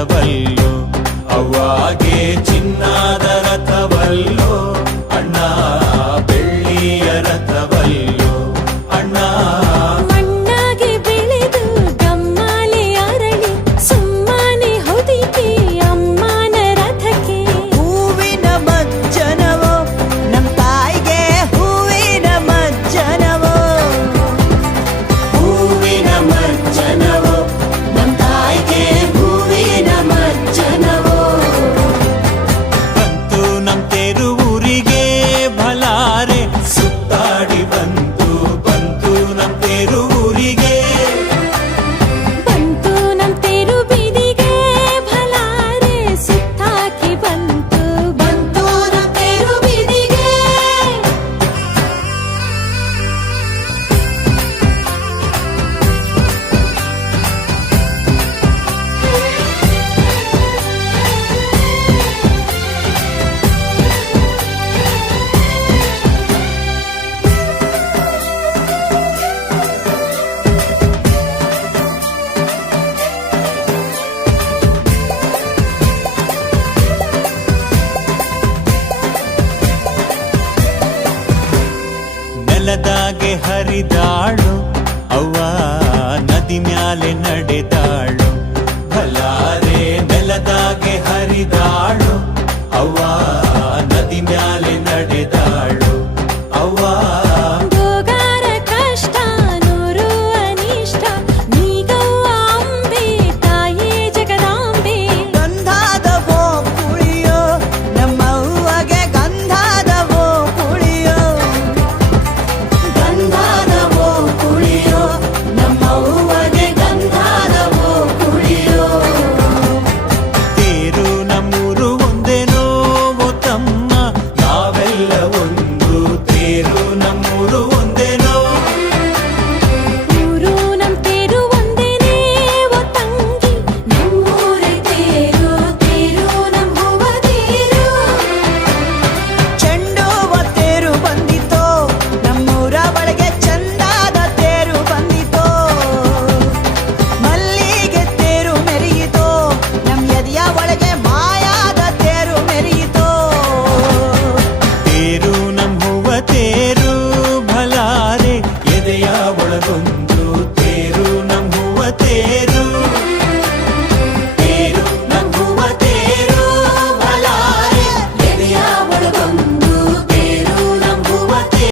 ರಥವಲ್ಲೋ ಅವ್ವಾಗೆ ಚಿನ್ನದ ರಥವಲ್ಲೋ ಅಣ್ಣ ಬೆಳ್ಳಿಯ ರಥವಲ್ಲೋ ಅಣ್ಣ ಮಣ್ಣಾಗೆ ಬೆಳೆದು ಗಮ್ಮಾಲೆ ಅರಳಿ ಸುಮ್ಮನೆ ಹೊದಿಕೆ ಅಮ್ಮನ ರಥಕ್ಕೆ ಹೂವಿನ ಮಜ್ಜನವೋ ನಮ್ ತಾಯಿಗೆ ಹೂವಿನ ಮಜ್ಜನವೋ ಹೂವಿನ ಮಜ್ಜನವೋ ನಮ್ ತಾಯಿಗೆ ಹೂವಿನ ಮಜ್ಜನವೋ ಬಂತು ನಮ್ ತೇರು ಊರಿಗೆ ಭಲಾರೆ ಸುತ್ತಾಡಿ ಬಂತು ನಮ್ ತೇರು ಊರಿಗೆ ಬಂತು ನಮ್ ತೇರು ಬೀದಿಗೆ ಭಲಾರೆ ಸುತ್ತಾಕಿ ಬಂತು ನಮ್ ತೇರು ಬೀದಿಗೆ ನೆಲದಾಗೆ ಹರಿದಾಳು ಅವ್ವ ನದಿ ಮ್ಯಾಲೆ ನಡೆದಾಳು